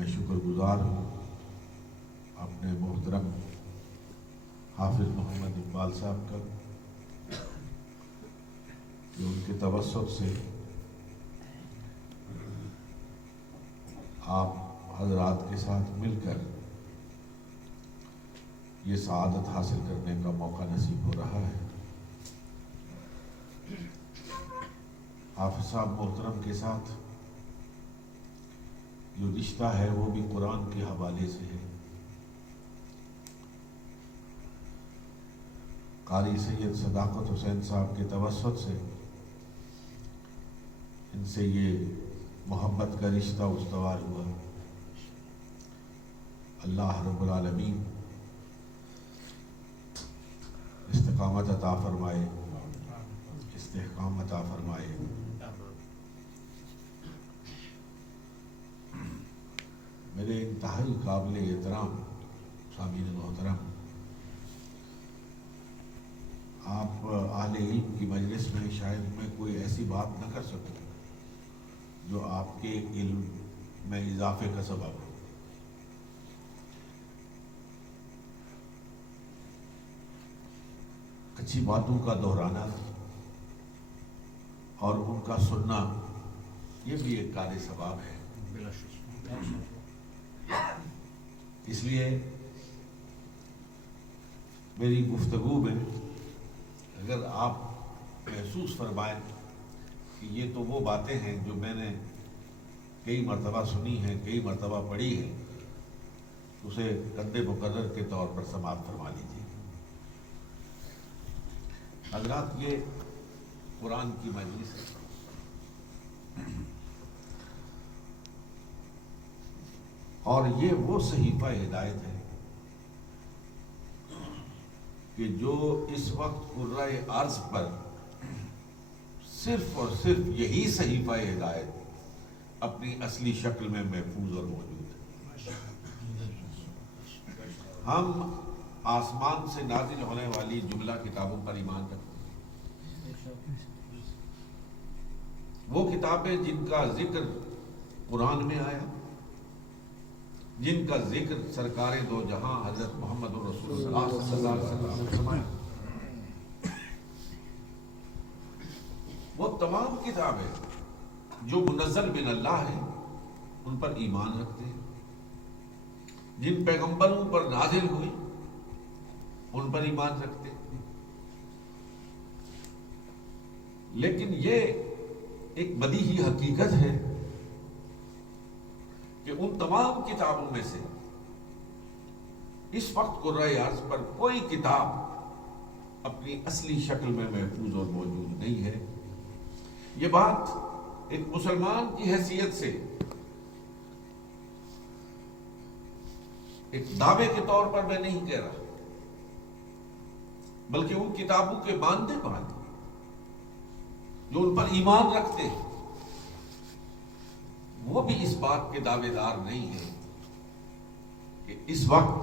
میں شکر گزار ہوں اپنے محترم حافظ محمد اقبال صاحب کا کہ ان کے توسط سے آپ حضرات کے ساتھ مل کر یہ سعادت حاصل کرنے کا موقع نصیب ہو رہا ہے۔ حافظ صاحب محترم کے ساتھ جو رشتہ ہے وہ بھی قرآن کے حوالے سے ہے۔ قاری سید صداقت حسین صاحب کے توسط سے ان سے یہ محبت کا رشتہ استوار ہوا۔ اللہ رب العالمین استقامت عطا فرمائے، استحکام عطا فرمائے۔ میرے انتہائی قابل احترام سامعین محترم، آپ اہل علم کی مجلس میں شاید میں کوئی ایسی بات نہ کر سکوں جو آپ کے علم میں اضافے کا سبب ہو۔ اچھی باتوں کا دہرانا اور ان کا سننا یہ بھی ایک کار ثواب ہے۔ اس لیے میری گفتگو میں اگر آپ محسوس فرمائیں کہ یہ تو وہ باتیں ہیں جو میں نے کئی مرتبہ سنی ہیں، کئی مرتبہ پڑھی ہیں، اسے قد مقرر کے طور پر سماعت فرما لیجیے۔ حضرات، یہ قرآن کی مجلس ہے، اور یہ وہ صحیفہ ہدایت ہے کہ جو اس وقت قرۂ ارض پر صرف اور صرف یہی صحیفہ ہدایت اپنی اصلی شکل میں محفوظ اور موجود ہے۔ ہم آسمان سے نازل ہونے والی جملہ کتابوں پر ایمان رکھتے ہیں، وہ کتابیں جن کا ذکر قرآن میں آیا، جن کا ذکر سرکار دو جہاں حضرت محمد رسول اللہ صلی اللہ علیہ وسلم نے فرمایا، وہ تمام کتابیں جو منزل من اللہ ہیں ان پر ایمان رکھتے ہیں، جن پیغمبروں پر نازل ہوئی ان پر ایمان رکھتے ہیں۔ لیکن یہ ایک بدیہی حقیقت ہے کہ ان تمام کتابوں میں سے اس وقت قرۂ ارض پر کوئی کتاب اپنی اصلی شکل میں محفوظ اور موجود نہیں ہے۔ یہ بات ایک مسلمان کی حیثیت سے ایک دعوے کے طور پر میں نہیں کہہ رہا، بلکہ ان کتابوں کے ماننے والے جو ان پر ایمان رکھتے ہیں وہ بھی اس بات کے دعوے دار نہیں ہیں کہ اس وقت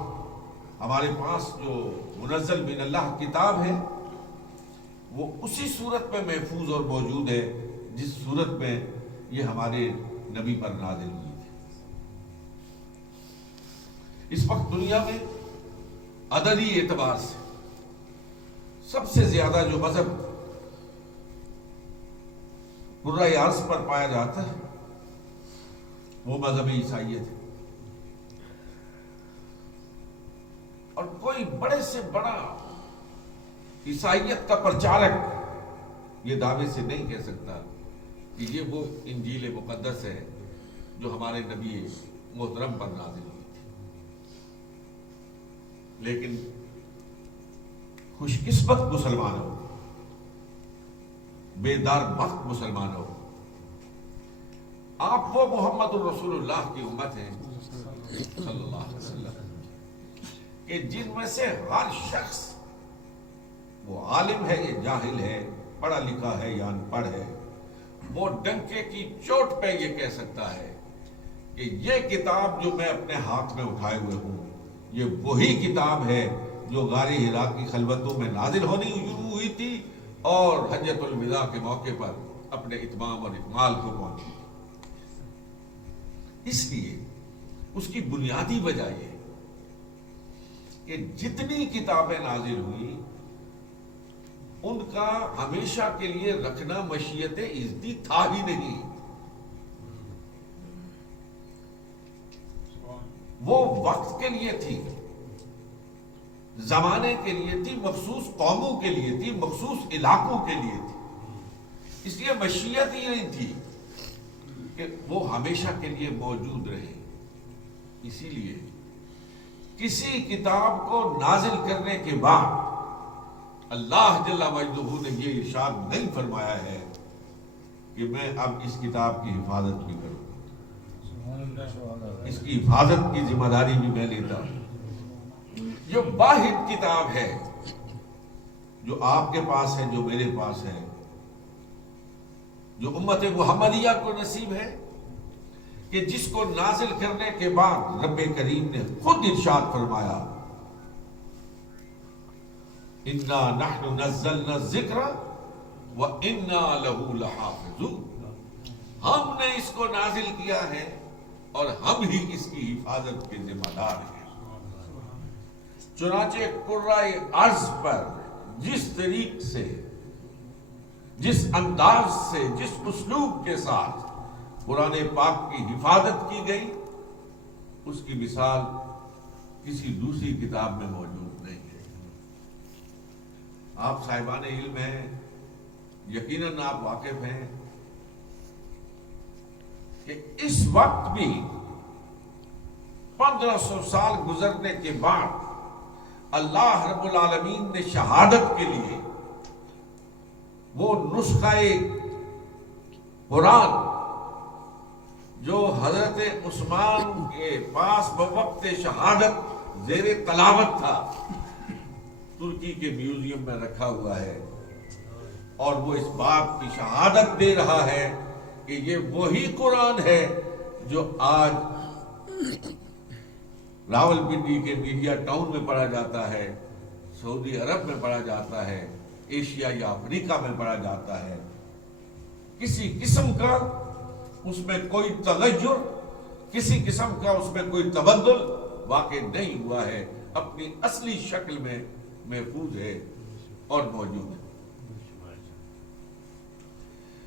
ہمارے پاس جو منزل من اللہ کتاب ہے وہ اسی صورت میں محفوظ اور موجود ہے جس صورت میں یہ ہمارے نبی پر نازل ہوئی تھی۔ اس وقت دنیا میں عددی اعتبار سے سب سے زیادہ جو مذہب قرۂ ارض پر پایا جاتا ہے وہ مذہب عیسائیت ہے، اور کوئی بڑے سے بڑا عیسائیت کا پرچارک یہ دعوے سے نہیں کہہ سکتا کہ یہ وہ انجیل مقدس ہے جو ہمارے نبی محترم پر نازل ہوئی تھی۔ لیکن خوش قسمت مسلمان ہو، بیدار بخت مسلمان ہو، آپ وہ محمد الرسول اللہ کی امت ہیں صلی اللہ علیہ وسلم کہ جن میں سے ہر شخص وہ عالم ہے یا جاہل ہے، پڑھا لکھا ہے یا ان پڑھ ہے، وہ ڈنکے کی چوٹ پہ یہ کہہ سکتا ہے کہ یہ کتاب جو میں اپنے ہاتھ میں اٹھائے ہوئے ہوں یہ وہی کتاب ہے جو غار حرا کی خلوتوں میں نازل ہونی شروع ہوئی تھی اور حجۃ الوداع کے موقع پر اپنے اتمام اور اکمال کو پہنچی۔ اس لیے اس کی بنیادی وجہ یہ کہ جتنی کتابیں نازل ہوئی ان کا ہمیشہ کے لیے رکھنا مشیت ازدی تھا ہی نہیں. وہ وقت کے لیے تھی، زمانے کے لیے تھی، مخصوص قوموں کے لیے تھی، مخصوص علاقوں کے لیے تھی. اس لیے مشیت ہی نہیں تھی کہ وہ ہمیشہ کے لیے موجود رہے. اسی لیے کسی کتاب کو نازل کرنے کے بعد اللہ جل مجدہ نے یہ ارشاد نہیں فرمایا ہے کہ میں اب اس کتاب کی حفاظت بھی کروں، اس کی حفاظت کی ذمہ داری بھی میں لیتا ہوں. جو واحد کتاب ہے جو آپ کے پاس ہے، جو میرے پاس ہے، جو امت محمدیہ کو نصیب ہے، کہ جس کو نازل کرنے کے بعد رب کریم نے خود ارشاد فرمایا اِنَّا نَحْنُ نَزَّلْنَا الذِّكْرَ وَإِنَّا لَهُ لَحَافِظُونَ. ہم نے اس کو نازل کیا ہے اور ہم ہی اس کی حفاظت کے ذمہ دار ہیں. چنانچہ قرۂ ارض پر جس طریق سے، جس انداز سے، جس اسلوب کے ساتھ قرآن پاک کی حفاظت کی گئی، اس کی مثال کسی دوسری کتاب میں موجود نہیں ہے. آپ صاحبان علم ہیں، یقیناً آپ واقف ہیں کہ اس وقت بھی 1500 سال گزرنے کے بعد اللہ رب العالمین نے شہادت کے لیے وہ نسخہ قرآن جو حضرت عثمان کے پاس بوقت شہادت زیر تلاوت تھا، ترکی کے میوزیم میں رکھا ہوا ہے، اور وہ اس بات کی شہادت دے رہا ہے کہ یہ وہی قرآن ہے جو آج راول پنڈی کے میڈیا ٹاؤن میں پڑھا جاتا ہے، سعودی عرب میں پڑھا جاتا ہے، ایشیا یا افریقہ میں پڑھا جاتا ہے. کسی قسم کا اس میں کوئی تغیر، کسی قسم کا اس میں کوئی تبدل واقع نہیں ہوا ہے، اپنی اصلی شکل میں محفوظ ہے اور موجود ہے.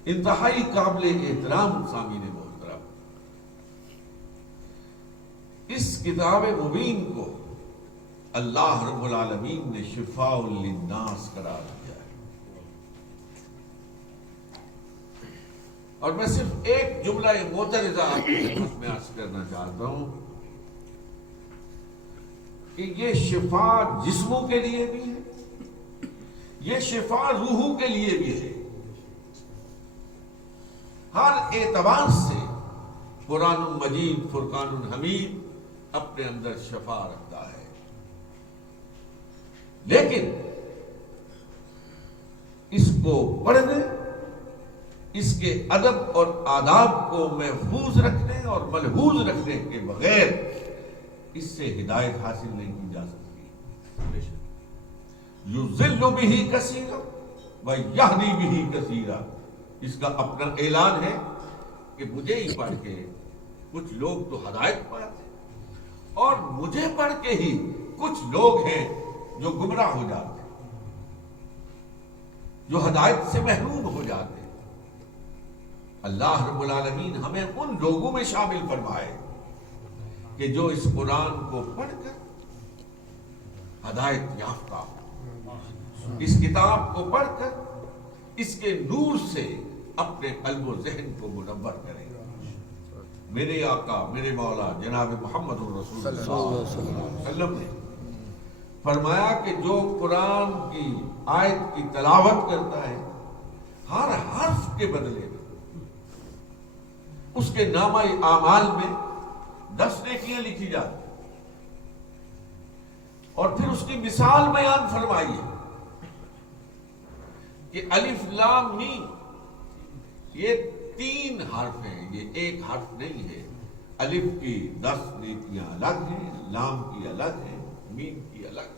انتہائی قابل احترام سامعین محترم، اس کتاب مبین کو اللہ رب العالمین نے شفاء للناس قرار دیا ہے. اور میں صرف ایک جملہ معترضہ آپ کی خدمت میں عرض کرنا چاہتا ہوں کہ یہ شفا جسموں کے لیے بھی ہے، یہ شفا روحوں کے لیے بھی ہے. ہر اعتبار سے قرآن مجید، فرقان حمید اپنے اندر شفا رکھتا ہے. لیکن اس کو پڑھنے، اس کے ادب اور آداب کو محفوظ رکھنے اور ملحوظ رکھنے کے بغیر اس سے ہدایت حاصل نہیں کی جا سکتی. یضل بہ کثیرا ویہدی بہ کثیرا، اس کا اپنا اعلان ہے کہ مجھے ہی پڑھ کے کچھ لوگ تو ہدایت پاتے اور مجھے پڑھ کے ہی کچھ لوگ ہیں جو گمراہ ہو جاتے، جو ہدایت سے محروم ہو جاتے. اللہ رب العالمین ہمیں ان لوگوں میں شامل فرمائے کہ جو اس قرآن کو پڑھ کر ہدایت یافتہ ہو، اس کتاب کو پڑھ کر اس کے نور سے اپنے قلب و ذہن کو منور کریں. میرے آقا، میرے مولا جناب محمد رسول اللہ صلی اللہ علیہ وسلم نے فرمایا کہ جو قرآن کی آیت کی تلاوت کرتا ہے، ہر حرف کے بدلے میں اس کے نامہ اعمال میں 10 نیکیاں لکھی جاتی ہیں. اور پھر اس کی مثال بیان فرمائی ہے کہ الف لام میم، یہ 3 حرف ہیں، یہ ایک حرف نہیں ہے. الف کی 10 نیکیاں الگ ہیں، لام کی الگ ہیں، میم کی الگ.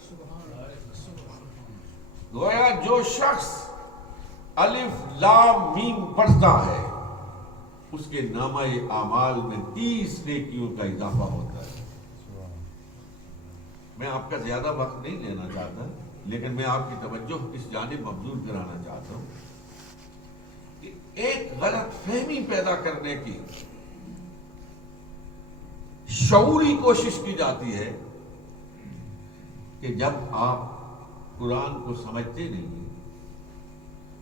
گویا جو شخص الف لام میم پڑھتا ہے اس کے نامہ اعمال میں 30 نیکیوں کا اضافہ ہوتا ہے۔ میں آپ کا زیادہ وقت نہیں لینا چاہتا، لیکن میں آپ کی توجہ اس جانب مبذول کرانا چاہتا ہوں کہ ایک غلط فہمی پیدا کرنے کی شعوری کوشش کی جاتی ہے کہ جب آپ قرآن کو سمجھتے نہیں ہیں،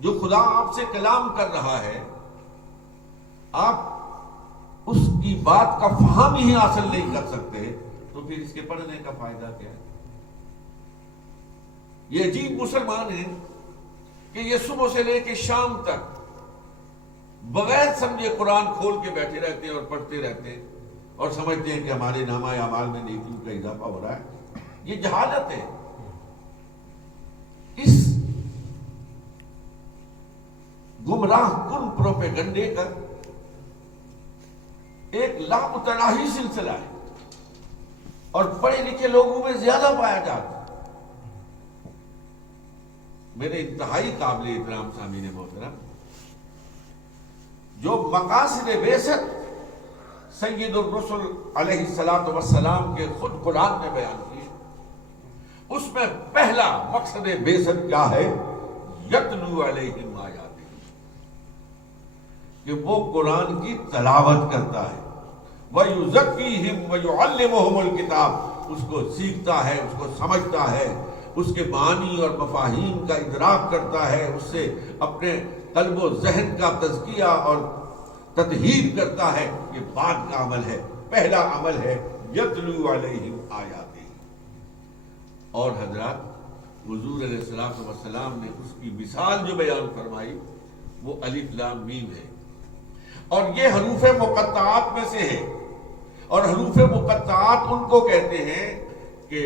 جو خدا آپ سے کلام کر رہا ہے، آپ اس کی بات کا فہم ہی حاصل نہیں کر سکتے، تو پھر اس کے پڑھنے کا فائدہ کیا ہے؟ یہ عجیب مسلمان ہیں کہ یہ صبح سے لے کے شام تک بغیر سمجھے قرآن کھول کے بیٹھے رہتے ہیں اور پڑھتے رہتے ہیں اور سمجھتے ہیں کہ ہمارے نامہ اعمال میں نیکیوں کا اضافہ ہو رہا ہے۔ یہ جہالت ہے۔ اس گمراہ کن پروپیگنڈے کا ایک لامتناہی سلسلہ ہے اور پڑھے لکھے لوگوں میں زیادہ پایا جاتا ہے۔ میرے انتہائی قابل احترام سامعین محترم، جو مقاصد بعثت سید الرسل علیہ الصلوۃ والسلام کے خود قرآن نے بیان کیے، اس میں پہلا مقصد بعثت کیا ہے؟ یتلو علیہم آیاتہ، کہ وہ قرآن کی تلاوت کرتا ہے، وَيُزَكِّيهِمْ وَيُعَلِّمُهُمُ الْكِتَابَ، اس کو سیکھتا ہے، اس کو سمجھتا ہے، اس کے معانی اور مفاہیم کا ادراک کرتا ہے، اس سے اپنے قلب و ذہن کا تزکیہ اور تطہیر کرتا ہے۔ یہ بعد کا عمل ہے، پہلا عمل ہے یتلو علیہم آیاتہ۔ اور حضرات، حضور علیہ الصلوۃ والسلام نے اس کی مثال جو بیان فرمائی وہ الف لام میم ہے، اور یہ حروف مقطعات میں سے ہے، اور حروف مقطعات ان کو کہتے ہیں کہ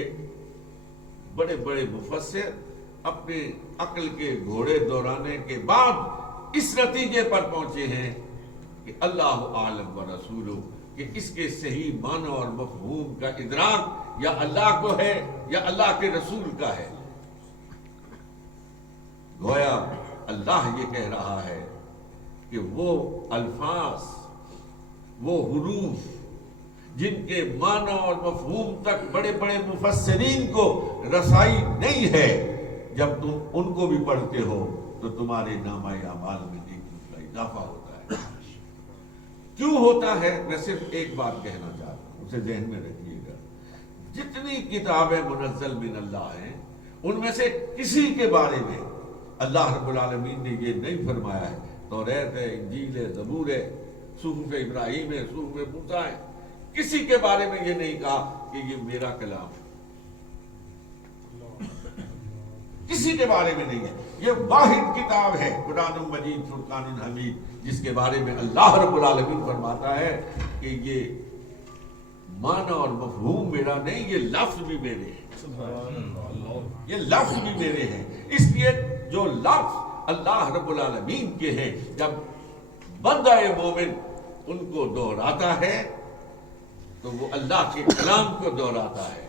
بڑے بڑے مفسر اپنے عقل کے گھوڑے دوڑانے کے بعد اس نتیجے پر پہنچے ہیں کہ اللہ عالم و رسولہ، کہ اس کے صحیح معنی اور مفہوم کا ادراک یا اللہ کو ہے یا اللہ کے رسول کا ہے۔ گویا اللہ یہ کہہ رہا ہے کہ وہ الفاظ، وہ حروف جن کے معنی اور مفہوم تک بڑے بڑے مفسرین کو رسائی نہیں ہے، جب تم ان کو بھی پڑھتے ہو تو تمہارے نامہ اعمال میں نیکیوں کا اضافہ ہوتا ہے۔ کیوں ہوتا ہے؟ میں صرف ایک بات کہنا چاہتا ہوں، اسے ذہن میں رکھیے گا۔ جتنی کتابیں منزل من اللہ ہیں، ان میں سے کسی کے بارے میں اللہ رب العالمین نے یہ نہیں فرمایا ہے توریت ہے، انجیل ہے، زبور ہے، صحف ابراہیم ہے، صحف موسیٰ ہے، کسی کے بارے میں یہ نہیں کہا کہ یہ میرا کلام ہے، کسی کے بارے میں نہیں ہے۔ یہ واحد کتاب ہے قرآن مجید فرقان حمید، جس کے بارے میں اللہ رب العالمین فرماتا ہے کہ یہ معنی اور مفہوم میرا نہیں، یہ لفظ بھی میرے ہیں، یہ لفظ بھی میرے ہیں۔ اس لیے جو لفظ اللہ رب العالمین کے ہیں، جب بندہ مومن ان کو دہراتا ہے تو وہ اللہ کے کلام کو دہراتا ہے،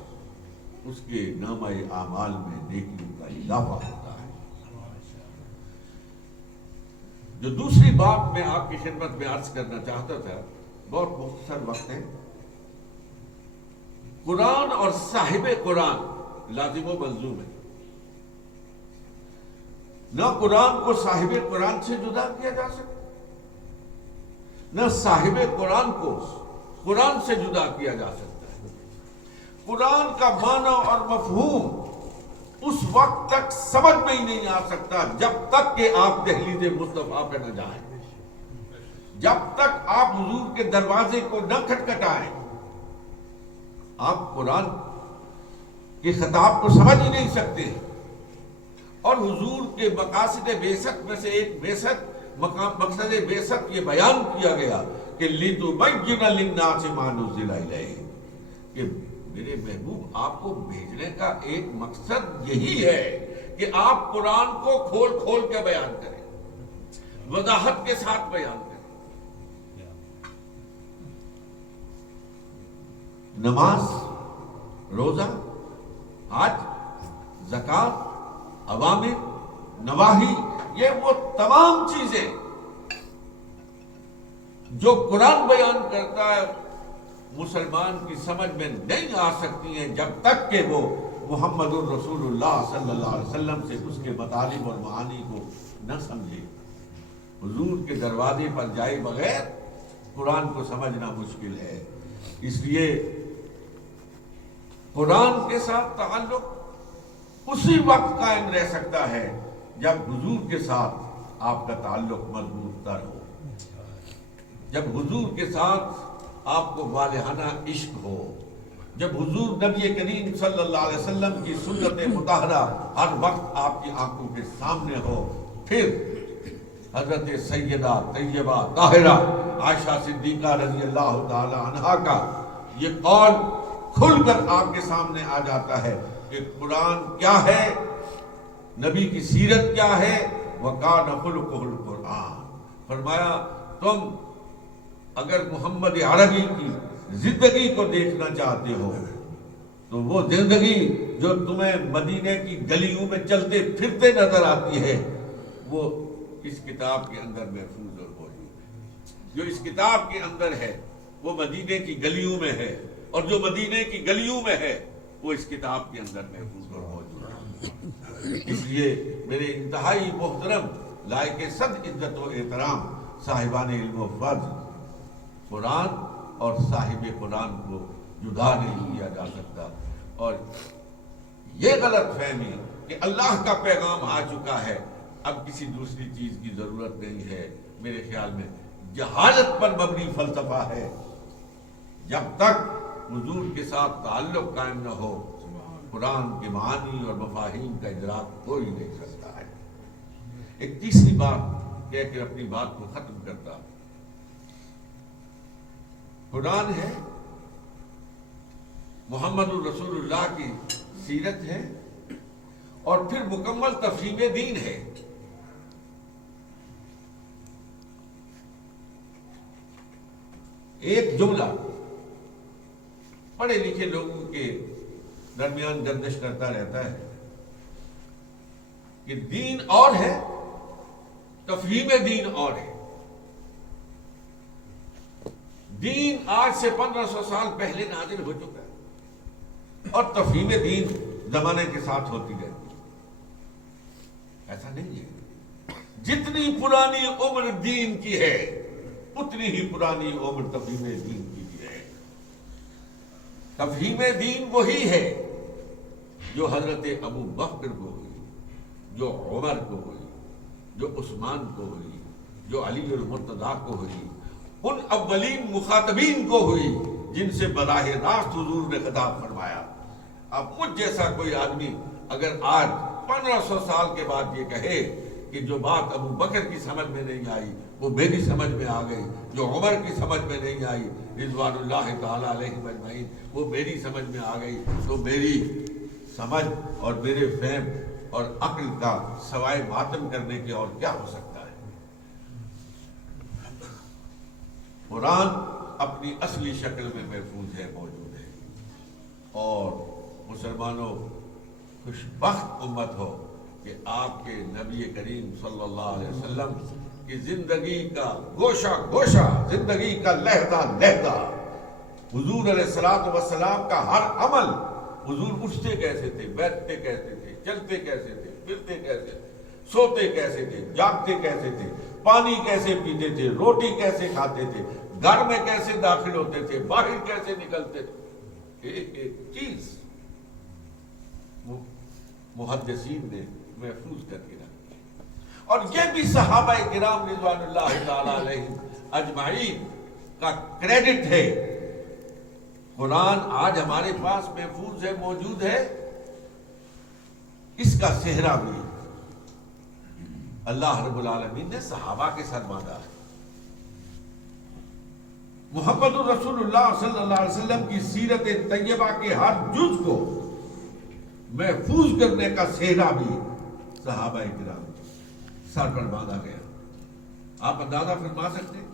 اس کے نامہ اعمال میں نیکیوں کا اضافہ ہوتا ہے۔ جو دوسری بات میں آپ کی خدمت میں عرض کرنا چاہتا تھا، بہت مختصر وقت ہے۔ قرآن اور صاحب قرآن لازم و ملزوم ہے۔ نہ قرآن کو صاحب قرآن سے جدا کیا جا سکتا، نہ صاحب قرآن کو قرآن سے جدا کیا جا سکتا ہے۔ قرآن کا معنی اور مفہوم اس وقت تک سمجھ میں ہی نہیں آ سکتا جب تک کہ آپ دہلیز مصطفیٰ پہ نہ جائیں، جب تک آپ حضور کے دروازے کو نہ کھٹکھٹائیں، آپ قرآن کے خطاب کو سمجھ ہی نہیں سکتے۔ اور حضور کے مقاصد بعثت میں سے ایک مقصد بعثت یہ بیان کیا گیا کہ لِتُبَيِّنَ لِلنَّاسِ مَا نُزِّلَ إِلَيْهِمْ، کہ میرے محبوب آپ کو بھیجنے کا ایک مقصد یہی ہے کہ آپ قرآن کو کھول کھول کے بیان کریں، وضاحت کے ساتھ بیان کریں۔ نماز، روزہ، حج، زکوٰۃ، اوامر، نواہی، یہ وہ تمام چیزیں جو قرآن بیان کرتا ہے مسلمان کی سمجھ میں نہیں آ سکتی ہیں جب تک کہ وہ محمد الرسول اللہ صلی اللہ علیہ وسلم سے اس کے مطالب اور معانی کو نہ سمجھے۔ حضور کے دروازے پر جائے بغیر قرآن کو سمجھنا مشکل ہے۔ اس لیے قرآن کے ساتھ تعلق اسی وقت قائم رہ سکتا ہے جب حضور کے ساتھ آپ کا تعلق مضبوط تر ہو، جب حضور کے ساتھ آپ کو والہانہ عشق ہو، جب حضور نبی کریم صلی اللہ علیہ وسلم کی سنت مطہرہ ہر وقت آپ کی آنکھوں کے سامنے ہو۔ پھر حضرت سیدہ طیبہ طاہرہ عائشہ صدیقہ رضی اللہ تعالی عنہا کا یہ قول کھل کر آپ کے سامنے آ جاتا ہے کہ قرآن کیا ہے، نبی کی سیرت کیا ہے، وَكَانَ خُلُقُهُ الْقُرْآنِ۔ فرمایا تم اگر محمد عربی کی زندگی کو دیکھنا چاہتے ہو تو وہ زندگی جو تمہیں مدینے کی گلیوں میں چلتے پھرتے نظر آتی ہے وہ اس کتاب کے اندر محفوظ اور موجود ہے۔ جو اس کتاب کے اندر ہے وہ مدینے کی گلیوں میں ہے، اور جو مدینے کی گلیوں میں ہے وہ اس کتاب کے اندر محفوظ اور موجود ہے۔ اس لیے میرے انتہائی محترم لائق صد عزت و احترام صاحبان علم و فضل، قرآن اور صاحب قرآن کو جدا نہیں کیا جا سکتا، اور یہ غلط فہمی کہ اللہ کا پیغام آ چکا ہے اب کسی دوسری چیز کی ضرورت نہیں ہے، میرے خیال میں جہالت پر مبنی فلسفہ ہے۔ جب تک حضور کے ساتھ تعلق قائم نہ ہو قرآن کے معانی اور مفاہیم کا ادراک ہو ہی نہیں سکتا ہے۔ ایک تیسری بات کہہ کر اپنی بات کو ختم کرتا، قرآن ہے، محمد الرسول اللہ کی سیرت ہے، اور پھر مکمل تفہیم دین ہے۔ ایک جملہ پڑھے لکھے لوگوں کے درمیان گردش کرتا رہتا ہے کہ دین اور ہے، تفہیم دین اور ہے۔ دین آج سے 1500 سال پہلے نازل ہو چکا ہے، اور تفہیم دین زمانے کے ساتھ ہوتی رہتی ہے۔ ایسا نہیں ہے، جتنی پرانی عمر دین کی ہے اتنی ہی پرانی عمر تفہیم دین کی بھی ہے۔ تفہیم دین وہی ہے جو حضرت ابو بکر کو ہوئی، جو عمر کو ہوئی، جو عثمان کو ہوئی، جو علی المرتضیٰ کو ہوئی، ان اولین مخاطبین کو ہوئی جن سے براہ راست حضور نے خطاب فرمایا۔ اب مجھ جیسا کوئی آدمی اگر آج 1500 سال کے بعد یہ کہے کہ جو بات ابو بکر کی سمجھ میں نہیں آئی وہ میری سمجھ میں آ گئی، جو عمر کی سمجھ میں نہیں آئی رضوان اللہ تعالیٰ علیہ اجمعین وہ میری سمجھ میں آ گئی، تو میری سمجھ اور میرے فہم اور عقل کا سوائے ماتم کرنے کے اور کیا ہو سکتا ہے۔ قرآن اپنی اصلی شکل میں محفوظ ہے، موجود ہے، اور مسلمانوں خوش بخت امت ہو کہ آپ کے نبی کریم صلی اللہ علیہ وسلم کی زندگی کا گوشہ گوشہ، زندگی کا لہجہ لہجہ، حضور علیہ الصلوۃ والسلام کا ہر عمل، حضور اٹھتے کیسے تھے، بیٹھتے کیسے تھے، چلتے کیسے تھے، پھرتے کیسے تھے، سوتے کیسے تھے، جاگتے کیسے تھے، پانی کیسے پیتے تھے، روٹی کیسے کھاتے تھے، گھر میں کیسے داخل ہوتے تھے، باہر کیسے نکلتے تھے، ایک ایک چیز محدثین نے محفوظ کر کے رکھی ہے۔ اور یہ بھی صحابہ کرام رضوان اللہ تعالی علیہم اجمعین کا کریڈٹ ہے۔ قرآن آج ہمارے پاس محفوظ ہے، موجود ہے، اس کا صحرا بھی اللہ رب العالمین نے صحابہ کے ساتھ باندھا ہے۔ محمد الرسول اللہ صلی اللہ علیہ وسلم کی سیرت طیبہ کے ہر جز کو محفوظ کرنے کا صحرا بھی صحابہ کرام سر پر باندھا گیا۔ آپ اندازہ فرما سکتے ہیں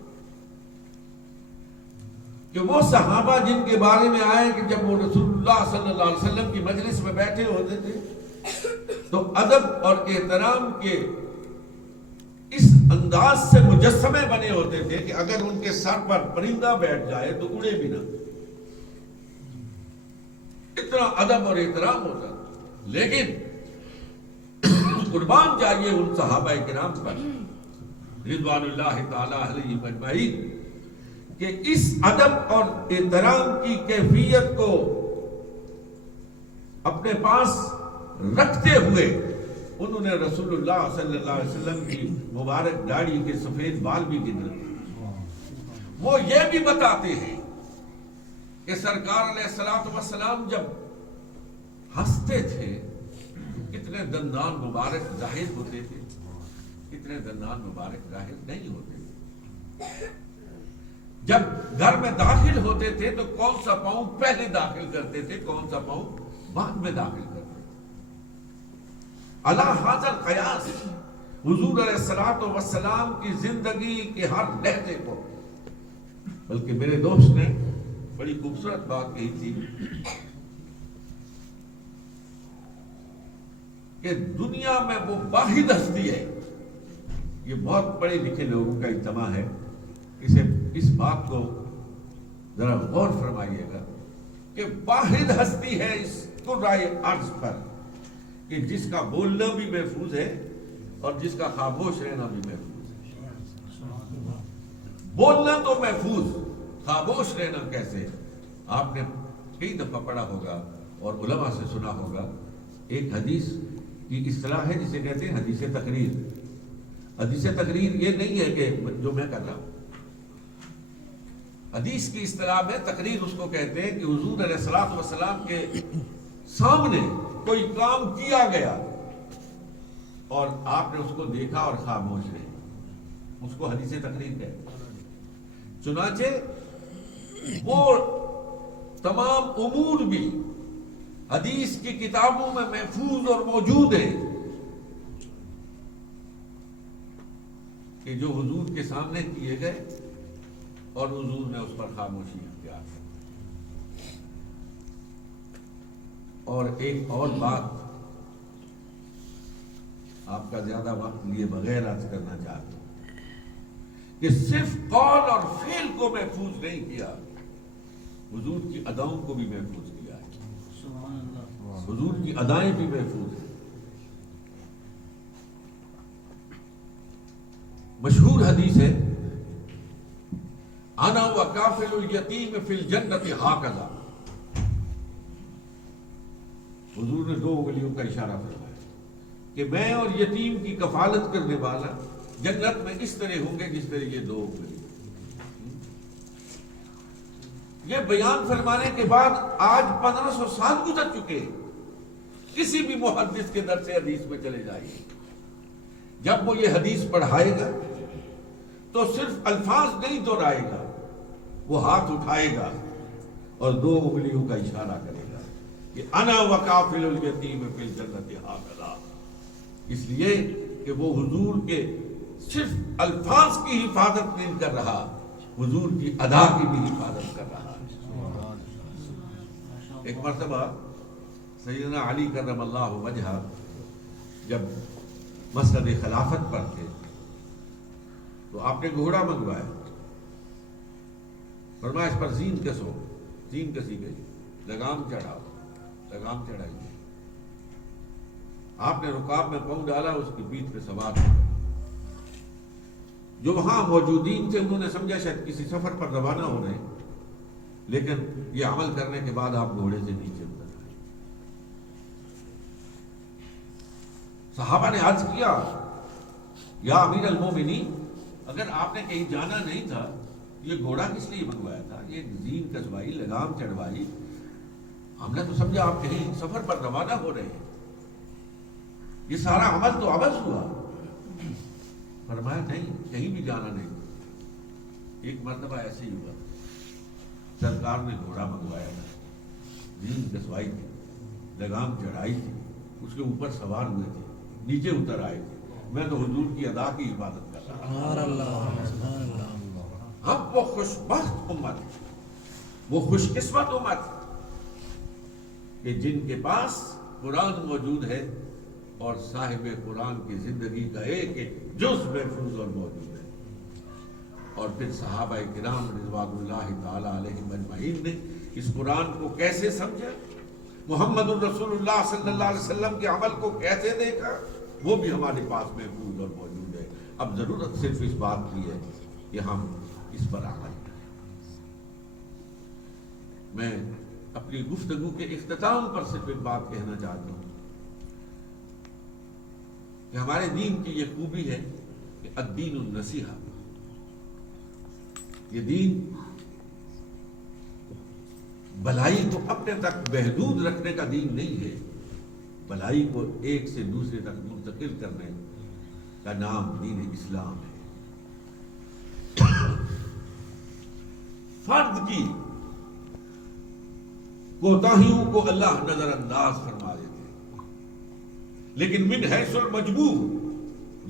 کہ وہ صحابہ جن کے بارے میں آئے کہ جب وہ رسول اللہ صلی اللہ علیہ وسلم کی مجلس میں بیٹھے ہوتے تھے تو ادب اور احترام کے اس انداز سے مجسمے بنے ہوتے تھے کہ اگر ان کے سر پر پرندہ بیٹھ جائے تو اڑے بھی نہ، اتنا ادب اور احترام ہوتا تھا۔ لیکن قربان جائیے ان صحابہ کرام پر رضوان اللہ تعالی علیہم اجمعین کہ اس ادب اور احترام کی کیفیت کو اپنے پاس رکھتے ہوئے انہوں نے رسول اللہ صلی اللہ علیہ وسلم کی مبارک داڑھی کے سفید بال بھی گن رکھے۔ وہ یہ بھی بتاتے ہیں کہ سرکار علیہ الصلوۃ والسلام جب ہنستے تھے کتنے دندان مبارک ظاہر ہوتے تھے، کتنے دندان مبارک ظاہر نہیں ہوتے تھے۔ جب گھر میں داخل ہوتے تھے تو کون سا پاؤں پہلے داخل کرتے تھے، کون سا پاؤں بعد میں داخل کرتے تھے۔ علی ھذا القیاس حضور علیہ الصلوۃ والسلام کی زندگی کے ہر لہجے کو، بلکہ میرے دوست نے بڑی خوبصورت بات کہی تھی کہ دنیا میں وہ واحد ہستی ہے، یہ بہت پڑھے لکھے لوگوں کا اجتماع ہے، اس بات کو ذرا غور فرمائیے گا کہ واحد ہستی ہے اس کرۂ ارض پر کہ جس کا بولنا بھی محفوظ ہے اور جس کا خاموش رہنا بھی محفوظ ہے۔ بولنا تو محفوظ، خاموش رہنا کیسے؟ آپ نے کئی دفعہ پڑھا ہوگا اور علماء سے سنا ہوگا، ایک حدیث کی اصطلاح ہے جسے کہتے ہیں حدیث تقریر۔ حدیث تقریر یہ نہیں ہے کہ جو میں کر رہا ہوں، حدیث کی اصطلاح میں تقریر اس کو کہتے ہیں کہ حضور علیہ الصلوۃ والسلام کے سامنے کوئی کام کیا گیا اور آپ نے اس کو دیکھا اور خاموش رہے، اس کو حدیث تقریر کہتے ہیں۔ چنانچہ وہ تمام امور بھی حدیث کی کتابوں میں محفوظ اور موجود ہے کہ جو حضور کے سامنے کیے گئے اور حضور نے اس پر خاموشی اختیار کی۔ اور ایک اور بات آپ کا زیادہ وقت لیے بغیر عرض کرنا چاہتا ہوں کہ صرف قول اور فعل کو محفوظ نہیں کیا، حضور کی اداؤں کو بھی محفوظ کیا ہے۔ حضور کی ادائیں بھی محفوظ ہیں۔ مشہور حدیث ہے، انا وکافل الیتیم فی الجنت ھکذا۔ حضور نے دو انگلیوں کا اشارہ فرمایا کہ میں اور یتیم کی کفالت کرنے والا جنت میں اس طرح ہوں گے جس طرح یہ دو انگلی۔ یہ بیان فرمانے کے بعد آج 1500 سال گزر چکے، کسی بھی محدث کے درس حدیث میں چلے جائیے، جب وہ یہ حدیث پڑھائے گا تو صرف الفاظ نہیں دہرائے گا، وہ ہاتھ اٹھائے گا اور دو انگلیوں کا اشارہ کرے گا کہ انا وکافل الیتیم فی الجنت ھکذا، اس لیے کہ وہ حضور کے صرف الفاظ کی حفاظت نہیں کر رہا، حضور کی ادا کی بھی حفاظت کر رہا ہے۔ ایک مرتبہ سیدنا علی کرم اللہ وجہہ جب مسند خلافت پر تھے تو آپ نے گھوڑا منگوایا، فرمایا اس پر زین کسو، زین کسی گئی، لگام چڑھاؤ، لگام چڑھائی۔ آپ نے رکاب میں پاؤں ڈالا، اس کی پیٹھ پہ سوار ہو گئے۔ جو وہاں موجودین تھے انہوں نے سمجھا شاید کسی سفر پر روانہ ہو رہے ہیں، لیکن یہ عمل کرنے کے بعد آپ گھوڑے سے نیچے اتر آئے۔ صحابہ نے عرض کیا، یا امیر المومنین، اگر آپ نے کہیں جانا نہیں تھا، یہ گھوڑا کس لیے منگوایا تھا؟ یہ زین کسوائی، لگام چڑھوائی، ہم نے تو سمجھا آپ کہیں سفر پر روانہ ہو رہے ہیں، یہ سارا عمل تو عبث ہوا۔ فرمایا نہیں، کہیں بھی جانا نہیں۔ ایک مرتبہ ایسے ہی ہوا، سرکار نے گھوڑا منگوایا تھا، زین کسوائی تھی، لگام چڑھائی تھی، اس کے اوپر سوار ہوئے تھے، نیچے اتر آئے تھے، میں تو حضور کی ادا کی عبادت کر رہا ہوں۔ ہم وہ خوش بخت امت، وہ خوش قسمت امت کہ جن کے پاس قرآن موجود ہے اور صاحب قرآن کی زندگی کا ایک ایک جز محفوظ اور موجود ہے۔ اور پھر صحابہ کرام رضوان اللہ تعالی علیہم اجمعین نے اس قرآن کو کیسے سمجھا، محمد الرسول اللہ صلی اللہ علیہ وسلم کے عمل کو کیسے دیکھا، وہ بھی ہمارے پاس محفوظ اور موجود ہے۔ اب ضرورت صرف اس بات کی ہے کہ ہم اس پر عمل کریں۔ میں اپنی گفتگو کے اختتام پر صرف ایک بات کہنا چاہتا ہوں کہ ہمارے دین کی یہ خوبی ہے کہ الدین النصیحہ، یہ دین بھلائی کو اپنے تک محدود رکھنے کا دین نہیں ہے، بھلائی کو ایک سے دوسرے تک منتقل کرنے کا نام دین اسلام ہے۔ فرد کی کوتاہیوں کو اللہ نظر انداز فرما دیتے ہیں، لیکن من حیث المجبور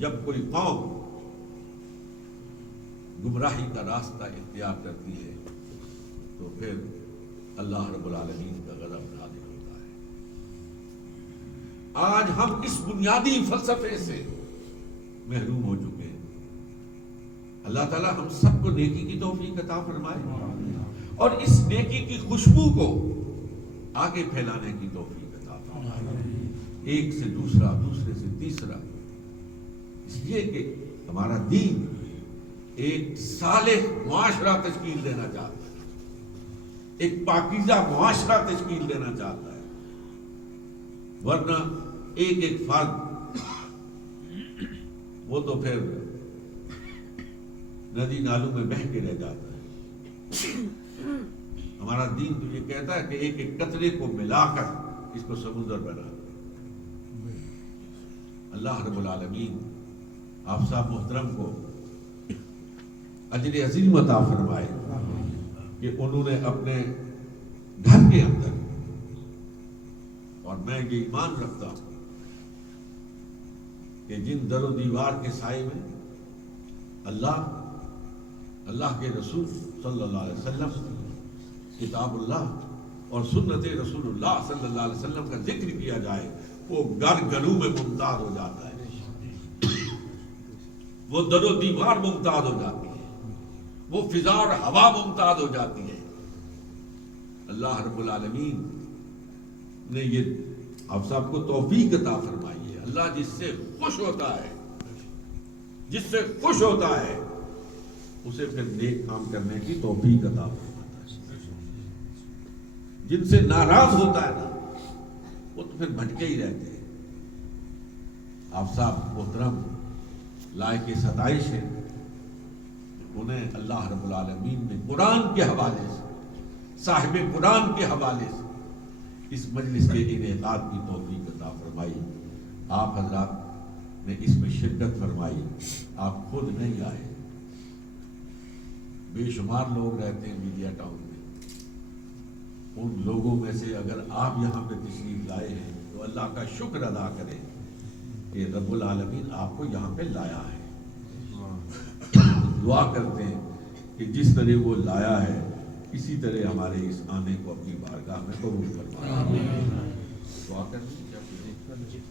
جب کوئی قوم گمراہی کا راستہ اختیار کرتی ہے تو پھر اللہ رب العالمین کا غضب نازل ہوتا ہے۔ آج ہم اس بنیادی فلسفے سے محروم ہو چکے ہیں۔ اللہ تعالی ہم سب کو نیکی کی توفیق عطا فرمائے اور اس نیکی کی خوشبو کو آگے پھیلانے کی توفیق عطا فرمائے، ایک سے دوسرا، دوسرے سے تیسرا، اس لیے کہ ہمارا دین ایک صالح معاشرہ تشکیل دینا چاہتا ہے، ایک پاکیزہ معاشرہ تشکیل دینا چاہتا ہے، ورنہ ایک ایک فرد وہ تو پھر ندی نالوں میں بہہ کے رہ جاتا ہے۔ ہمارا دین تو یہ کہتا ہے کہ ایک ایک قطرے کو ملا کر اس کو سمندر بنا۔ اللہ رب العالمین آپ صاحب محترم کو اجر عظیم عطا فرمائے کہ انہوں نے اپنے گھر کے اندر، اور میں یہ ایمان رکھتا ہوں کہ جن در و دیوار کے سائے میں اللہ کے رسول صلی اللہ علیہ وسلم، کتاب اللہ اور سنت رسول اللہ صلی اللہ علیہ وسلم کا ذکر کیا جائے، وہ گھر گھروں میں ممتاز ہو جاتا ہے، وہ در و دیوار ممتاز ہو جاتی ہے، وہ فضا اور ہوا ممتاز ہو جاتی ہے۔ اللہ رب العالمین نے یہ آپ صاحب کو توفیق عطا فرمائی ہے۔ اللہ جس سے خوش ہوتا ہے، جس سے خوش ہوتا ہے، اسے پھر نیک کام کرنے کی توفیق عطا فرماتا ہے۔ جن سے ناراض ہوتا ہے نا، وہ تو پھر بھٹکے ہی رہتے ہیں۔ آپ صاحب محترم لائق ستائش ہے، انہیں اللہ رب العالمین نے قرآن کے حوالے سے، صاحب قرآن کے حوالے سے اس مجلس کے انعقاد کی توفیق عطا فرمائی۔ آپ حضرات نے اس میں شرکت فرمائی، آپ خود نہیں آئے، بے شمار لوگ رہتے ہیں میڈیا ٹاؤن میں، ان لوگوں میں سے اگر آپ یہاں پہ تشریف لائے ہیں تو اللہ کا شکر ادا کریں کہ رب العالمین آپ کو یہاں پہ لایا ہے۔ دعا کرتے ہیں کہ جس طرح وہ لایا ہے اسی طرح ہمارے اس آنے کو اپنی بارگاہ میں قبول فرمائے۔ دعا کرتے ہیں۔